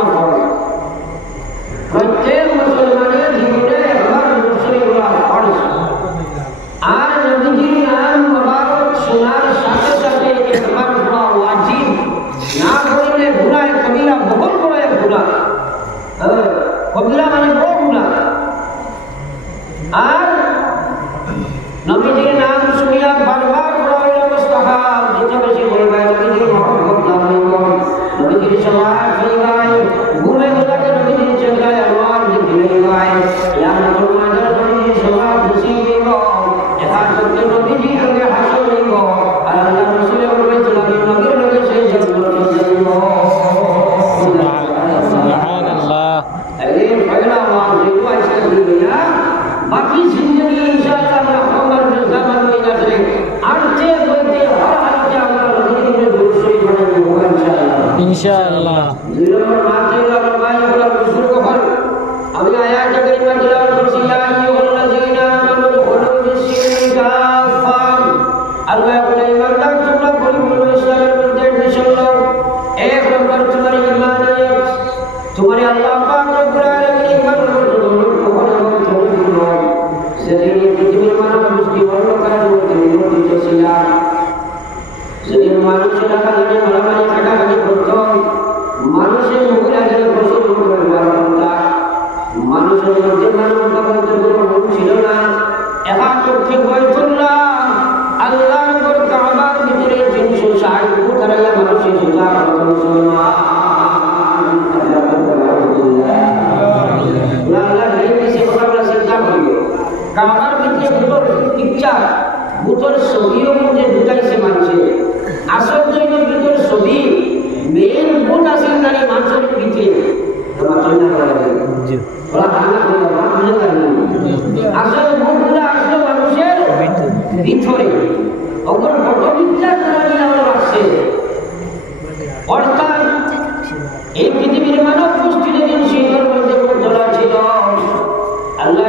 মুসলমান করে প্রত্যেক মুসলমানের জীবনে একবার মুসলমান করে আর নবীজির নাম মোবারক শোনার সাথে সাথে একবার করা ওয়াজিব, না করলে গুণায় কবিরা বহুল বড় এক গুণা হ্যাঁ, কবিরা মানে বড় গুণা দুই নম্বর মা ছিল আমার মা যখন আমার বুজুর্গ হন আমি আসলে মনগুলো আসলে মানুষের ভিতরে ওগুলো পটবিদ্যার দ্বারা নিয়ে আমরা আসছে অর্থাৎ এই পৃথিবীর মানব গোষ্ঠীর দিন সিংহের আল্লাহ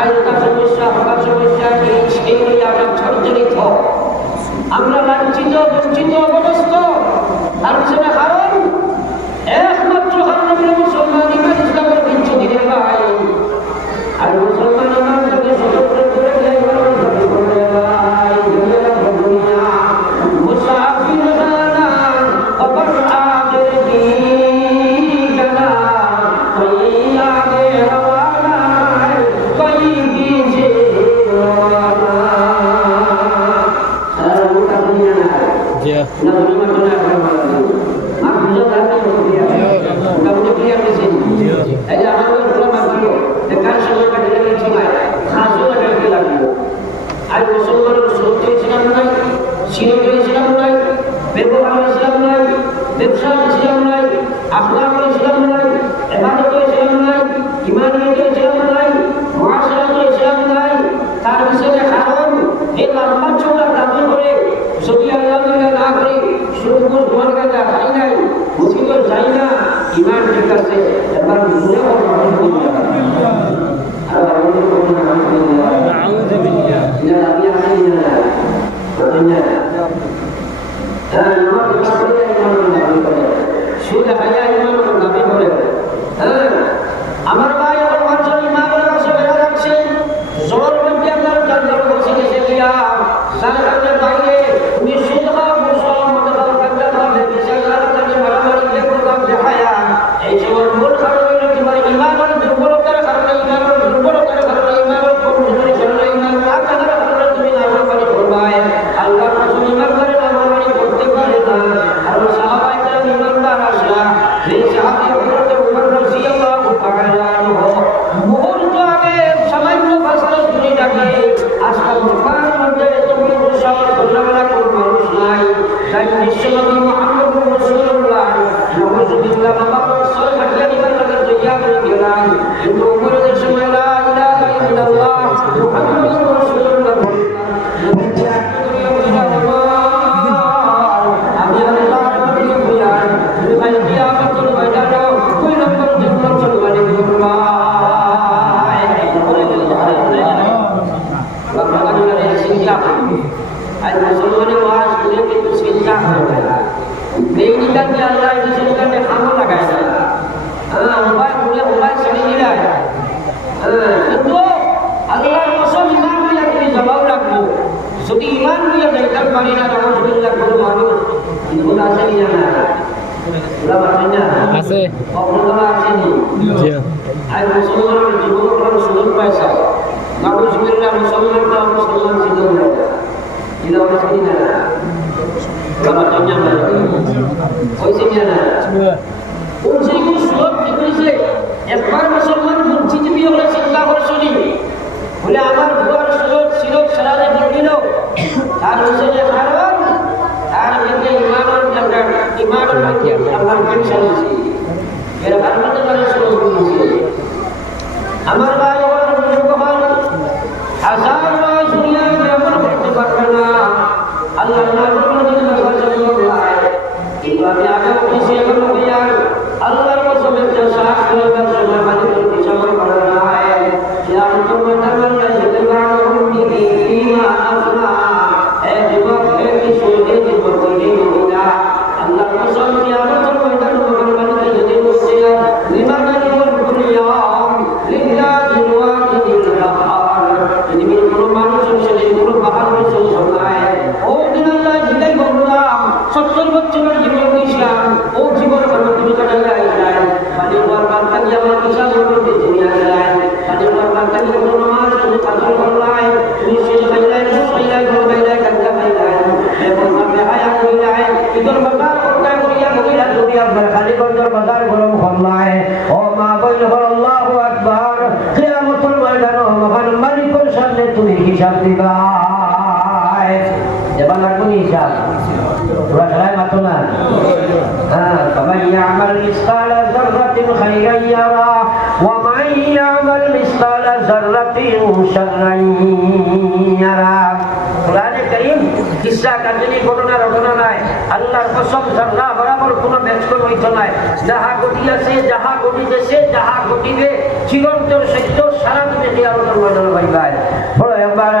আজকাল সমস্যা হবার সমস্যা এই সেই আমরা ঝঞ্ঝরিত আমরা লাঞ্ছিত বঞ্চিত অবস্থ তার এই যে আমার ওই গোলাম আসলো দেখার সময় কাটে গেলে সময় খাসও লাগাতে লাগল আর মুসলমানের সত্য ইসলাম নাই সিরত ইসলাম নাই ব্যবহার ইসলাম নাই ব্যবসা ইসলাম নাই আখলাক ইসলাম নাই এবাদত ইসলাম নাই ইমানিয়ত ইসলাম নাই মুআশারাত ইসলাম নাই তার পিছনে কারণ, এই লম্বা চৌড়া দাবি করে যদি আল্লাহ না করে যাই না। ইমান ঠিক আছে, এবার নিজে অর্জন করতে হবে আর আমাদের কোনো নাম করতে হবে আউযু বিল্লাহ ইলা আমি আসি না। না। হ্যাঁ নামাজ তাই বিশ্বনবী যদি ইমান দিয়ে দেখতে পারি না রহমতুল্লাহ কোনো মানুষ আছে কি জানা আছে। কখনো আসেনি। আর মুসলমানের জীবন কোনো সুযোগ পাইছে নাউজুবিল্লাহ মুসলমানটা মুসলমান ছিল না এটা আমরা না। ওরা পারেন না। ওই চিনি না? কোন সেই কোন সুযোগ কি করেছে? একবার মুসলমান মসজিদ দিয়ে বলে চিন্তা করে বলে আমার ভুয়ার সুযোগ ছিল সারারে বলছিল তার পিছনে কারণ মধ্যে ইমানের দরকার ইমানের মধ্যে আমার টেনশন আছে এর কারণে তারা সুযোগ আমার ময়দানে মহান মালিকের সামনে তুমি হিসাব দিবা। এবার লাগবো হিসাব? তোরা খেলায় মাতো না? হ্যাঁ সবাই আমার মিসকাল জাররাতিন খাইরান ইয়ারা। কারিম ইসরা কার্যনীর ঘটনা ঘটনা নাই। আল্লাহর কসম ঝর্ণা বরাবর কোনো ব্যস্কর হইত নাই। যাহা ঘটিয়াছে, যাহা ঘটিতেছে, যাহা ঘটিবে চিরন্তর সত্য সারা দুনিয়া আলোচনা ময়দান ভাই ভাই বড় এবার